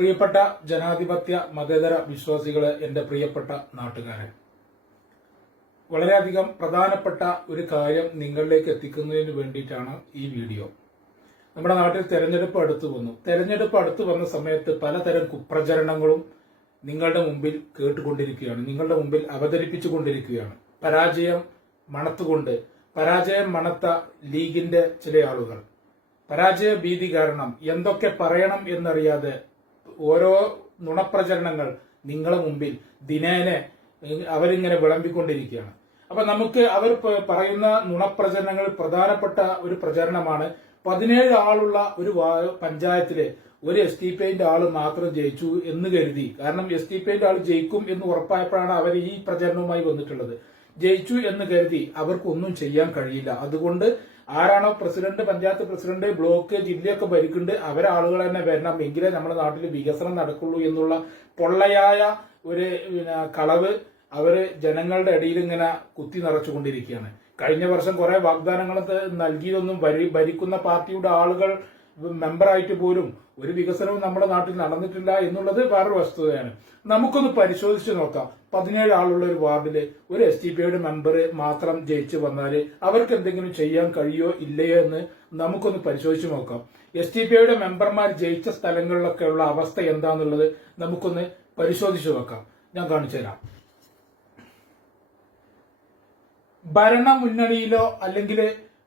പ്രിയപ്പെട്ട ജനാധിപത്യ മതേതര വിശ്വാസികളെ, എന്റെ പ്രിയപ്പെട്ട നാട്ടുകാരെ, വളരെയധികം പ്രധാനപ്പെട്ട ഒരു കാര്യം നിങ്ങളിലേക്ക് എത്തിക്കുന്നതിന് വേണ്ടിയിട്ടാണ് ഈ വീഡിയോ. നമ്മുടെ നാട്ടിൽ തെരഞ്ഞെടുപ്പ് അടുത്തു വന്നു. തെരഞ്ഞെടുപ്പ് അടുത്തു വന്ന സമയത്ത് പലതരം കുപ്രചരണങ്ങളും നിങ്ങളുടെ മുമ്പിൽ കേട്ടുകൊണ്ടിരിക്കുകയാണ്, നിങ്ങളുടെ മുമ്പിൽ അവതരിപ്പിച്ചുകൊണ്ടിരിക്കുകയാണ്. പരാജയം മണത്ത ലീഗിന്റെ ചില ആളുകൾ പരാജയ ഭീതി കാരണം എന്തൊക്കെ പറയണം എന്നറിയാതെ ഓരോ നുണപ്രചരണങ്ങൾ നിങ്ങളെ മുമ്പിൽ ദിനേനെ അവരിങ്ങനെ വിളമ്പിക്കൊണ്ടിരിക്കുകയാണ്. അപ്പൊ നമുക്ക് അവർ പറയുന്ന നുണപ്രചരണങ്ങൾ പ്രധാനപ്പെട്ട ഒരു പ്രചരണമാണ്. 17 ആളുള്ള ഒരു പഞ്ചായത്തിലെ ഒരു STPIന്റെ ആള് മാത്രം ജയിച്ചു എന്ന് കരുതി. കാരണം STPIന്റെ ആള് ജയിക്കും എന്ന് ഉറപ്പായപ്പോഴാണ് അവർ ഈ പ്രചരണവുമായി വന്നിട്ടുള്ളത്. ജയിച്ചു എന്ന് കരുതി അവർക്കൊന്നും ചെയ്യാൻ കഴിയില്ല. അതുകൊണ്ട് ആരാണോ പ്രസിഡന്റ്, പഞ്ചായത്ത് പ്രസിഡന്റ്, ബ്ലോക്ക്, ജില്ലയൊക്കെ ഭരിക്കുന്നുണ്ട് അവരാളുകൾ തന്നെ വരണം, എങ്കിലേ നമ്മുടെ നാട്ടിൽ വികസനം നടക്കുള്ളൂ എന്നുള്ള പൊള്ളയായ ഒരു കളവ് അവര് ജനങ്ങളുടെ ഇടയിൽ ഇങ്ങനെ കുത്തി നിറച്ചുകൊണ്ടിരിക്കുകയാണ്. കഴിഞ്ഞ വർഷം കുറെ വാഗ്ദാനങ്ങൾ നൽകിയതൊന്നും ഭരിക്കുന്ന പാർട്ടിയുടെ ആളുകൾ മെമ്പറായിട്ട് പോലും ഒരു വികസനവും നമ്മുടെ നാട്ടിൽ നടന്നിട്ടില്ല എന്നുള്ളത് വേറൊരു വസ്തുതയാണ്. നമുക്കൊന്ന് പരിശോധിച്ച് നോക്കാം. 17 ആളുള്ള ഒരു വാർഡില് ഒരു STPIയുടെ മെമ്പർ മാത്രം ജയിച്ചു വന്നാൽ അവർക്ക് എന്തെങ്കിലും ചെയ്യാൻ കഴിയോ ഇല്ലയോ എന്ന് നമുക്കൊന്ന് പരിശോധിച്ച് നോക്കാം. STPIയുടെ മെമ്പർമാർ ജയിച്ച സ്ഥലങ്ങളിലൊക്കെ ഉള്ള അവസ്ഥ എന്താന്നുള്ളത് നമുക്കൊന്ന് പരിശോധിച്ച് നോക്കാം. ഞാൻ കാണിച്ചു തരാം. ഭരണമുന്നണിയിലോ അല്ലെങ്കിൽ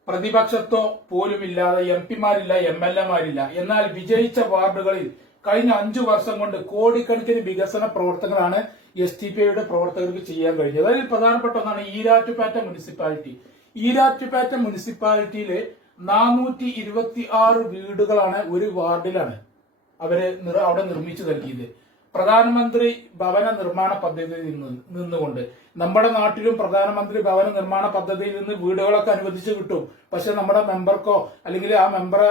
പ്രതിപക്ഷത്തോ പോലുമില്ലാതെ MP-മാരില്ല, MLA-മാരില്ല. എന്നാൽ വിജയിച്ച വാർഡുകളിൽ കഴിഞ്ഞ 5 വർഷം കൊണ്ട് കോടിക്കണക്കിന് വികസന പ്രവർത്തനങ്ങളാണ് STPIയുടെ പ്രവർത്തകർക്ക് ചെയ്യാൻ കഴിഞ്ഞത്. അതിൽ പ്രധാനപ്പെട്ട ഒന്നാണ് ഈരാറ്റുപേറ്റ മുനിസിപ്പാലിറ്റി. ഈരാറ്റുപേറ്റ മുനിസിപ്പാലിറ്റിയിലെ 426 വീടുകളാണ് ഒരു വാർഡിലാണ് അവിടെ നിർമ്മിച്ചു നൽകിയത്. പ്രധാനമന്ത്രി ഭവന നിർമ്മാണ പദ്ധതിയിൽ നിന്നുകൊണ്ട് നമ്മുടെ നാട്ടിലും പ്രധാനമന്ത്രി ഭവന നിർമ്മാണ പദ്ധതിയിൽ നിന്ന് വീടുകളൊക്കെ അനുവദിച്ചു കിട്ടും. പക്ഷെ നമ്മുടെ മെമ്പർക്കോ അല്ലെങ്കിൽ ആ മെമ്പറെ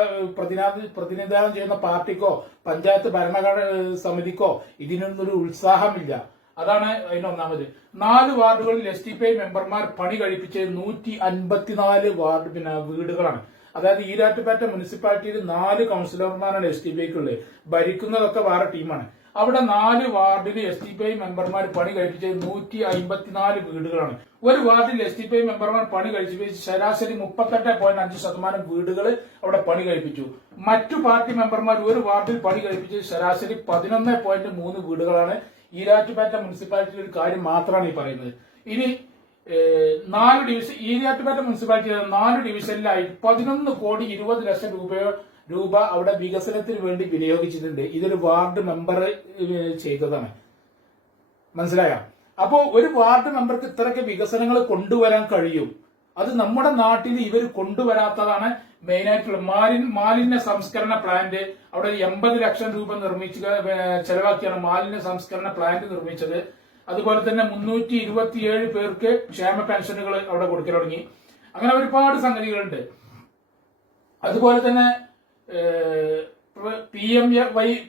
പ്രതിനിധാനം ചെയ്യുന്ന പാർട്ടിക്കോ പഞ്ചായത്ത് ഭരണഘടന സമിതിക്കോ ഇതിനൊന്നൊരു ഉത്സാഹമില്ല. അതാണ് അതിനൊന്നാമത്. 4 വാർഡുകളിൽ STPI മെമ്പർമാർ പണി കഴിപ്പിച്ച് 154 വീടുകളാണ്. അതായത് ഈരാറ്റുപേറ്റ മുനിസിപ്പാലിറ്റിയിൽ 4 കൌൺസിലർമാരാണ് STPIക്കുള്ളത്. ഭരിക്കുന്നതൊക്കെ വേറെ ടീമാണ്. അവിടെ 4 വാർഡിൽ STPI മെമ്പർമാർ പണി കഴിപ്പിച്ചത് 154 വീടുകളാണ്. ഒരു വാർഡിൽ STPI മെമ്പർമാർ പണി കഴിപ്പിച്ച് ശരാശരി 38.5% വീടുകൾ അവിടെ പണി കഴിപ്പിച്ചു. മറ്റു പാർട്ടി മെമ്പർമാർ ഒരു വാർഡിൽ പണി കഴിപ്പിച്ചത് ശരാശരി 11.3 വീടുകളാണ്. ഈരാറ്റുപേറ്റ മുനിസിപ്പാലിറ്റിയുടെ ഒരു കാര്യം മാത്രമാണ് ഈ പറയുന്നത്. ഇനി 4 ഡിവിഷൻ ഈരാറ്റുപേറ്റ മുനിസിപ്പാലിറ്റിയുടെ 4 ഡിവിഷനിലായി 11,20,00,000 രൂപ അവിടെ വികസനത്തിന് വേണ്ടി വിനിയോഗിച്ചിട്ടുണ്ട്. ഇതൊരു വാർഡ് മെമ്പർ ചെയ്തതാണ്. മനസ്സിലായ? അപ്പോ ഒരു വാർഡ് മെമ്പർക്ക് ഇത്രയൊക്കെ വികസനങ്ങൾ കൊണ്ടുവരാൻ കഴിയും. അത് നമ്മുടെ നാട്ടിൽ ഇവർ കൊണ്ടുവരാത്തതാണ് മെയിനായിട്ടുള്ള. മാലിന്യ സംസ്കരണ പ്ലാന്റ് അവിടെ 80 ലക്ഷം രൂപ ചെലവാക്കിയാണ് മാലിന്യ സംസ്കരണ പ്ലാന്റ് നിർമ്മിച്ചത്. അതുപോലെ തന്നെ 327 പേർക്ക് ക്ഷേമ പെൻഷനുകൾ അവിടെ കൊടുക്കാൻ തുടങ്ങി. അങ്ങനെ ഒരുപാട് സംഗതികളുണ്ട്. അതുപോലെ തന്നെ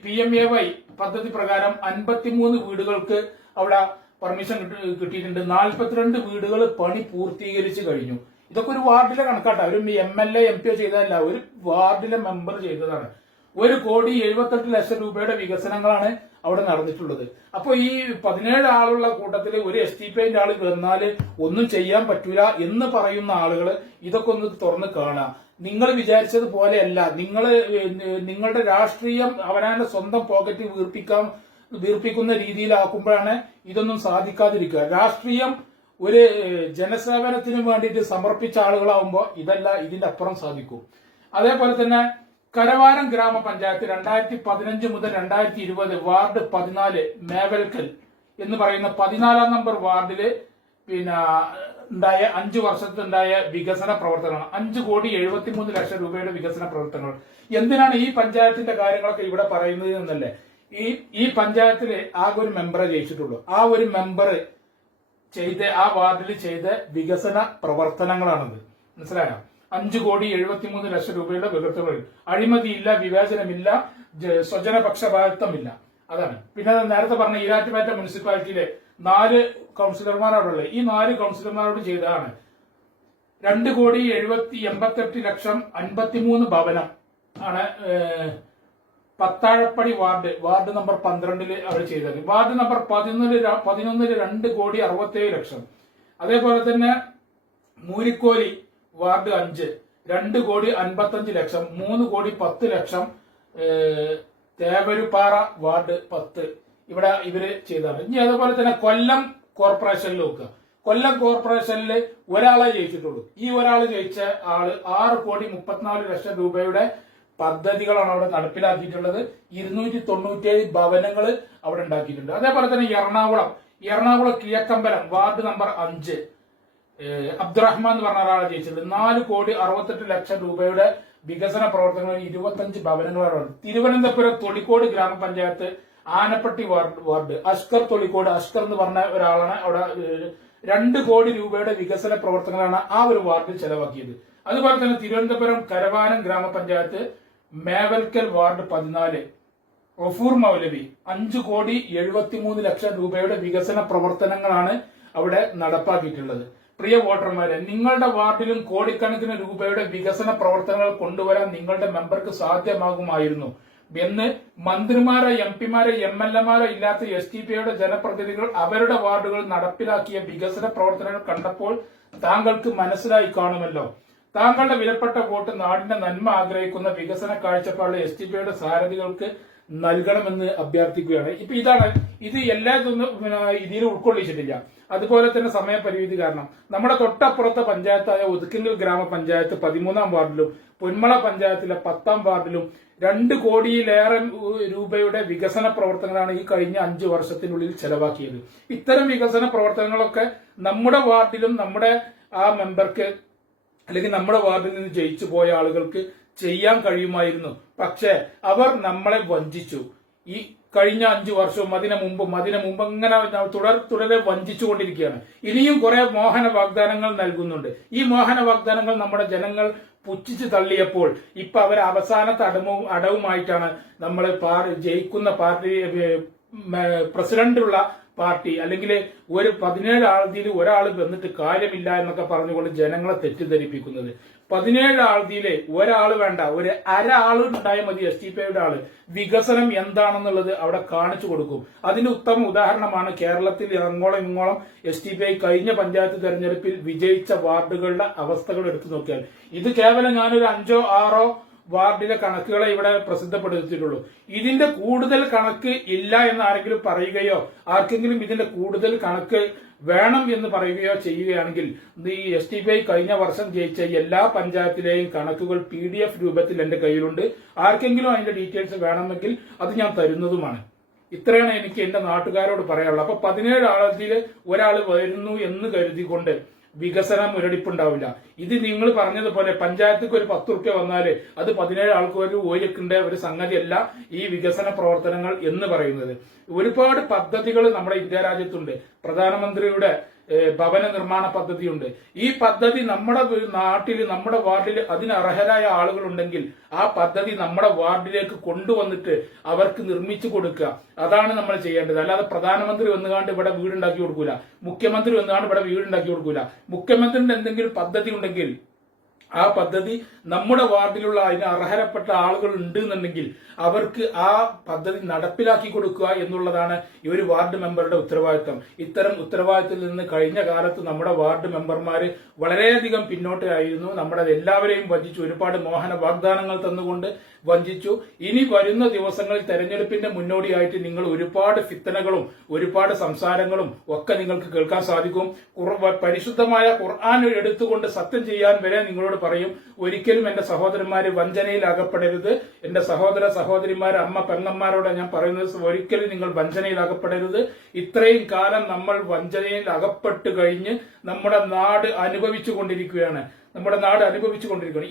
PMAY പദ്ധതി പ്രകാരം 53 വീടുകൾക്ക് അവിടെ പെർമിഷൻ കിട്ടിയിട്ടുണ്ട്. 42 വീടുകൾ പണി പൂർത്തീകരിച്ചു കഴിഞ്ഞു. ഇതൊക്കെ ഒരു വാർഡിലെ കണക്കാട്ട. ഒരു MLA MP ചെയ്തതല്ല, ഒരു വാർഡിലെ മെമ്പർ ചെയ്തതാണ്. 1,78,00,000 രൂപയുടെ വികസനങ്ങളാണ് അവിടെ നടന്നിട്ടുള്ളത്. അപ്പൊ ഈ 17 ആളുള്ള കൂട്ടത്തിൽ ഒരു STPIന്റെ ആള് വന്നാല് ഒന്നും ചെയ്യാൻ പറ്റൂല എന്ന് പറയുന്ന ആളുകൾ ഇതൊക്കെ ഒന്ന് തുറന്ന് കാണുക. നിങ്ങൾ വിചാരിച്ചത് പോലെയല്ല. നിങ്ങളുടെ രാഷ്ട്രീയം അവനാന്റെ സ്വന്തം പോക്കറ്റ് വീർപ്പിക്കുന്ന രീതിയിലാക്കുമ്പോഴാണ് ഇതൊന്നും സാധിക്കാതിരിക്കുക. രാഷ്ട്രീയം ഒരു ജനസേവനത്തിന് വേണ്ടിയിട്ട് സമർപ്പിച്ച ആളുകളാവുമ്പോൾ ഇതിന്റെ അപ്പുറം സാധിക്കും. അതേപോലെ തന്നെ കരവാരം ഗ്രാമപഞ്ചായത്ത് 2015 മുതൽ 2020 വാർഡ് 14 മേവൽക്കൽ എന്ന് പറയുന്ന 14-ാം നമ്പർ വാർഡില് ഉണ്ടായ 5 വർഷത്തുണ്ടായ വികസന പ്രവർത്തനങ്ങൾ 5,73,00,000 രൂപയുടെ വികസന പ്രവർത്തനങ്ങൾ. എന്തിനാണ് ഈ പഞ്ചായത്തിന്റെ കാര്യങ്ങളൊക്കെ ഇവിടെ പറയുന്നത് എന്നല്ലേ? ഈ പഞ്ചായത്തില് ആകെ ഒരു മെമ്പറെ ജയിച്ചിട്ടുള്ളൂ. ആ ഒരു മെമ്പർ ആ വാർഡിൽ ചെയ്ത വികസന പ്രവർത്തനങ്ങളാണത്. മനസ്സിലായോ? 5,73,00,000 രൂപയുടെ വികസനങ്ങൾ. അഴിമതിയില്ല, വിവേചനമില്ല, സ്വജനപക്ഷപാതിത്വമില്ല. അതാണ്. പിന്നെ നേരത്തെ പറഞ്ഞ ഈരാറ്റുപേറ്റ മുനിസിപ്പാലിറ്റിയിലെ 4 കൌൺസിലർമാരോടുള്ളത്. ഈ 4 കൌൺസിലർമാരോട് ചെയ്തതാണ് 2,78,00,000 53 ഭവനം ആണ് പത്താഴപ്പടി വാർഡ് നമ്പർ 12 അവർ ചെയ്തത്. Ward number 11 2,67,00,000. അതേപോലെ തന്നെ മൂരിക്കോലി വാർഡ് 5 2,55,00,000, 3,10,00,000. തേവരുപാറ വാർഡ് 10 ഇവിടെ ഇവര് ചെയ്താണ്. ഇനി അതുപോലെ തന്നെ കൊല്ലം കോർപ്പറേഷനിൽ നോക്കുക. കൊല്ലം കോർപ്പറേഷനിൽ ഒരാളെ ജയിച്ചിട്ടുള്ളൂ. ഈ ഒരാൾ ജയിച്ച ആള് 6,34,00,000 രൂപയുടെ പദ്ധതികളാണ് അവിടെ നടപ്പിലാക്കിയിട്ടുള്ളത്. 297 ഭവനങ്ങൾ അവിടെ ഉണ്ടാക്കിയിട്ടുണ്ട്. അതേപോലെ തന്നെ എറണാകുളം കിഴക്കമ്പലം വാർഡ് നമ്പർ 5 അബ്ദുറഹ്മാൻ എന്ന് പറഞ്ഞ ഒരാളെ ജയിച്ചത് 4,68,00,000 രൂപയുടെ വികസന പ്രവർത്തനങ്ങൾ 25 ഭവനങ്ങളാണ്. തിരുവനന്തപുരം തൊളിക്കോട് ഗ്രാമപഞ്ചായത്ത് ആനപ്പട്ടി വാർഡ് അഷ്കർ എന്ന് പറഞ്ഞ ഒരാളാണ് അവിടെ 2 കോടി രൂപയുടെ വികസന പ്രവർത്തനങ്ങളാണ് ആ ഒരു വാർഡിൽ ചെലവാക്കിയത്. അതുപോലെ തന്നെ തിരുവനന്തപുരം കരവാനം ഗ്രാമപഞ്ചായത്ത് മേവൽക്കൽ വാർഡ് 14 ഒഫൂർ മൗലവി 5,73,00,000 രൂപയുടെ വികസന പ്രവർത്തനങ്ങളാണ് അവിടെ നടപ്പാക്കിയിട്ടുള്ളത്. പ്രിയ വോട്ടർമാരെ, നിങ്ങളുടെ വാർഡിലും കോടിക്കണക്കിന് രൂപയുടെ വികസന പ്രവർത്തനങ്ങൾ കൊണ്ടുവരാൻ നിങ്ങളുടെ മെമ്പർക്ക് സാധ്യമാകുമായിരുന്നു എന്ന് മന്ത്രിമാരോ എംപിമാരോ MLA ഇല്ലാത്ത STPയുടെ ജനപ്രതിനിധികൾ അവരുടെ വാർഡുകൾ നടപ്പിലാക്കിയ വികസന പ്രവർത്തനങ്ങൾ കണ്ടപ്പോൾ താങ്കൾക്ക് മനസ്സിലായി കാണുമല്ലോ. താങ്കളുടെ വിലപ്പെട്ട വോട്ട് നാടിന്റെ നന്മ ആഗ്രഹിക്കുന്ന വികസന കാഴ്ചപ്പാടുള്ള STPയുടെ സാരഥികൾക്ക് നൽകണമെന്ന് അഭ്യർത്ഥിക്കുകയാണ്. ഇപ്പൊ ഇത് എല്ലാതൊന്നും ഇതിൽ ഉൾക്കൊള്ളിച്ചിട്ടില്ല. അതുപോലെ തന്നെ സമയപരിമിതി കാരണം നമ്മുടെ തൊട്ടപ്പുറത്തെ പഞ്ചായത്തായ ഒതുക്കിങ്കൽ ഗ്രാമപഞ്ചായത്ത് 13-ാം വാർഡിലും പൊന്മള പഞ്ചായത്തിലെ 10-ാം വാർഡിലും 2 കോടിയിലേറെ രൂപയുടെ വികസന പ്രവർത്തനങ്ങളാണ് ഈ കഴിഞ്ഞ 5 വർഷത്തിനുള്ളിൽ ചെലവാക്കിയത്. ഇത്തരം വികസന പ്രവർത്തനങ്ങളൊക്കെ നമ്മുടെ വാർഡിലും നമ്മുടെ ആ മെമ്പർക്ക് അല്ലെങ്കിൽ നമ്മുടെ വാർഡിൽ നിന്ന് ജയിച്ചു പോയ ആളുകൾക്ക് ചെയ്യാൻ കഴിയുമായിരുന്നു. പക്ഷേ അവർ നമ്മളെ വഞ്ചിച്ചു. ഈ കഴിഞ്ഞ 5 വർഷവും അതിനു മുമ്പ് ഇങ്ങനെ തുടരെ വഞ്ചിച്ചുകൊണ്ടിരിക്കുകയാണ്. ഇനിയും കുറെ മോഹന വാഗ്ദാനങ്ങൾ നൽകുന്നുണ്ട്. ഈ മോഹന വാഗ്ദാനങ്ങൾ നമ്മുടെ ജനങ്ങൾ പുച്ഛിച്ചു തള്ളിയപ്പോൾ ഇപ്പൊ അവർ അവസാനത്തെ അടവുമായിട്ടാണ് നമ്മൾ ജയിക്കുന്ന പാർട്ടി പ്രസിഡന്റുള്ള പാർട്ടി അല്ലെങ്കിൽ ഒരു 17 ആൾതിയിൽ ഒരാൾ വന്നിട്ട് കാര്യമില്ല എന്നൊക്കെ പറഞ്ഞുകൊണ്ട് ജനങ്ങളെ തെറ്റിദ്ധരിപ്പിക്കുന്നത്. 17 ആൾതിയിലെ ഒരാൾ വേണ്ട, ഒരു ആള് ഉണ്ടായാൽ മതി. STPയുടെ ആള് വികസനം എന്താണെന്നുള്ളത് അവിടെ കാണിച്ചു കൊടുക്കും. അതിന് ഉത്തമ ഉദാഹരണമാണ് കേരളത്തിൽ ഇങ്ങോളം STPI കഴിഞ്ഞ പഞ്ചായത്ത് തെരഞ്ഞെടുപ്പിൽ വിജയിച്ച വാർഡുകളുടെ അവസ്ഥകൾ എടുത്തു നോക്കിയാൽ ഇത് കേവലം ഞാനൊരു 5-6 വാർഡിലെ കണക്കുകളെ ഇവിടെ പ്രസിദ്ധപ്പെടുത്തിയിട്ടുള്ളൂ. ഇതിന്റെ കൂടുതൽ കണക്ക് ഇല്ല എന്ന് ആരെങ്കിലും പറയുകയോ ആർക്കെങ്കിലും ഇതിന്റെ കൂടുതൽ കണക്ക് വേണം എന്ന് പറയുകയോ ചെയ്യുകയാണെങ്കിൽ ഈ STPI കഴിഞ്ഞ വർഷം ജയിച്ച എല്ലാ പഞ്ചായത്തിലെയും കണക്കുകൾ PDF രൂപത്തിൽ എന്റെ കയ്യിലുണ്ട്. ആർക്കെങ്കിലും അതിന്റെ ഡീറ്റെയിൽസ് വേണമെങ്കിൽ അത് ഞാൻ തരുന്നതുമാണ്. ഇത്രയാണ് എനിക്ക് എന്റെ നാട്ടുകാരോട് പറയാനുള്ളത്. അപ്പൊ 17 ആളത്തിൽ ഒരാൾ വരുന്നു എന്ന് കരുതിക്കൊണ്ട് വികസനം മുരടിപ്പുണ്ടാവില്ല. ഇത് നിങ്ങൾ പറഞ്ഞതുപോലെ പഞ്ചായത്തിക്ക് ഒരു 10 റുപ്യ വന്നാല് അത് 17 ആൾക്ക് ഒരു ഓരിക്കേണ്ട ഒരു സംഗതിയല്ല ഈ വികസന പ്രവർത്തനങ്ങൾ എന്ന് പറയുന്നത്. ഒരുപാട് പദ്ധതികൾ നമ്മുടെ ഇന്ത്യ രാജ്യത്തുണ്ട്. പ്രധാനമന്ത്രിയുടെ ഭവന നിർമ്മാണ പദ്ധതിയുണ്ട്. ഈ പദ്ധതി നമ്മുടെ നാട്ടിൽ നമ്മുടെ വാർഡിൽ അതിന് അർഹരായ ആളുകളുണ്ടെങ്കിൽ ആ പദ്ധതി നമ്മുടെ വാർഡിലേക്ക് കൊണ്ടുവന്നിട്ട് അവർക്ക് നിർമ്മിച്ചു കൊടുക്കുക. അതാണ് നമ്മൾ ചെയ്യേണ്ടത്. അല്ലാതെ പ്രധാനമന്ത്രി വന്നുകാണ്ട് ഇവിടെ വീടുണ്ടാക്കി കൊടുക്കൂല, മുഖ്യമന്ത്രി വന്നുകാണ്ട് ഇവിടെ വീടുണ്ടാക്കി കൊടുക്കൂല. മുഖ്യമന്ത്രിയുടെ എന്തെങ്കിലും പദ്ധതി ഉണ്ടെങ്കിൽ ആ പദ്ധതി നമ്മുടെ വാർഡിലുള്ള അതിന് അർഹരപ്പെട്ട ആളുകൾ ഉണ്ട് എന്നുണ്ടെങ്കിൽ അവർക്ക് ആ പദ്ധതി നടപ്പിലാക്കി കൊടുക്കുക എന്നുള്ളതാണ് ഈ ഒരു വാർഡ് മെമ്പറുടെ ഉത്തരവാദിത്തം. ഇത്തരം ഉത്തരവാദിത്തത്തിൽ നിന്ന് കഴിഞ്ഞ കാലത്ത് നമ്മുടെ വാർഡ് മെമ്പർമാര് വളരെയധികം പിന്നോട്ടായിരുന്നു. നമ്മുടെ എല്ലാവരെയും വഞ്ചിച്ചു. ഒരുപാട് മോഹന വാഗ്ദാനങ്ങൾ തന്നുകൊണ്ട് വഞ്ചിച്ചു. ഇനി വരുന്ന ദിവസങ്ങളിൽ തെരഞ്ഞെടുപ്പിന്റെ മുന്നോടിയായിട്ട് നിങ്ങൾ ഒരുപാട് ഫിത്തനകളും ഒരുപാട് സംസാരങ്ങളും ഒക്കെ നിങ്ങൾക്ക് കേൾക്കാൻ സാധിക്കും. പരിശുദ്ധമായ ഖുർആൻ എടുത്തുകൊണ്ട് സത്യം ചെയ്യാൻ വരെ നിങ്ങളോട് പറയും. ഒരിക്കലും എന്റെ സഹോദരന്മാര് വഞ്ചനയിൽ അകപ്പെടരുത്. എന്റെ സഹോദരിമാര് അമ്മ പെങ്ങന്മാരോട് ഞാൻ പറയുന്നത് ഒരിക്കലും നിങ്ങൾ വഞ്ചനയിൽ അകപ്പെടരുത്. ഇത്രയും കാലം നമ്മൾ വഞ്ചനയിൽ അകപ്പെട്ട് കഴിഞ്ഞ് നമ്മുടെ നാട് അനുഭവിച്ചുകൊണ്ടിരിക്കുകയാണ്.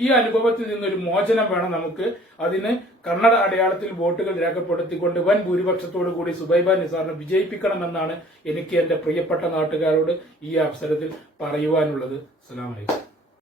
ഈ അനുഭവത്തിൽ നിന്നൊരു മോചനം വേണം നമുക്ക്. അതിന് കന്നഡ അടയാളത്തിൽ വോട്ടുകൾ രേഖപ്പെടുത്തിക്കൊണ്ട് വൻ ഭൂരിപക്ഷത്തോടു കൂടി സുബൈബ നിസാറിനെ വിജയിപ്പിക്കണമെന്നാണ് എനിക്ക് എന്റെ പ്രിയപ്പെട്ട നാട്ടുകാരോട് ഈ അവസരത്തിൽ പറയുവാനുള്ളത്. അസ്സലാമു അലൈക്കും.